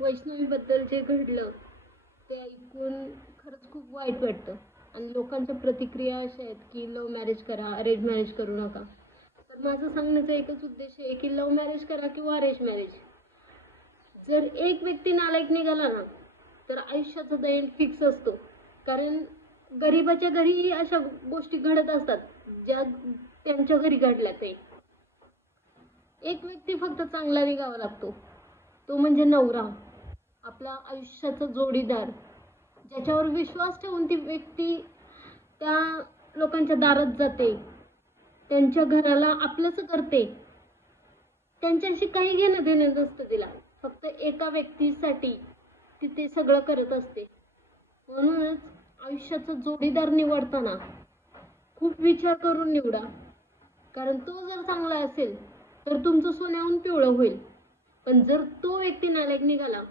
वैष्णवीबद्दल जे घडलं ते ऐकून खरंच खूप वाईट वाटतं. आणि लोकांच्या प्रतिक्रिया अशा आहेत की लव्ह मॅरेज करा, अरेंज मॅरेज करू नका. तर माझं सांगण्याचा एकच उद्देश आहे की लव्ह मॅरेज करा किंवा अरेंज मॅरेज, जर एक व्यक्ती नालायक निघाला ना तर आयुष्याचा तर एंड फिक्स असतो. कारण गरीबाच्या घरीही अशा गोष्टी घडत असतात ज्या त्यांच्या घरी घडल्या. ते एक व्यक्ती फक्त चांगला निघावा लागतो, तो म्हणजे नवरा, आपला आयुष्याचा जोडीदार, ज्याच्यावर विश्वास ठेवून ती व्यक्ती त्या लोकांच्या दारात जाते, त्यांच्या घराला आपलंच करते. त्यांच्याशी काही घेणं देणं नसतं तिला, फक्त एका व्यक्तीसाठी ती ते सगळं करत असते. म्हणूनच आयुष्याचा जोडीदार निवडताना खूप विचार करून निवडा. कारण तो जर चांगला असेल तर तुमचं सोन्याहून पिवळं होईल, पण जर तो व्यक्ती नालायक निघाला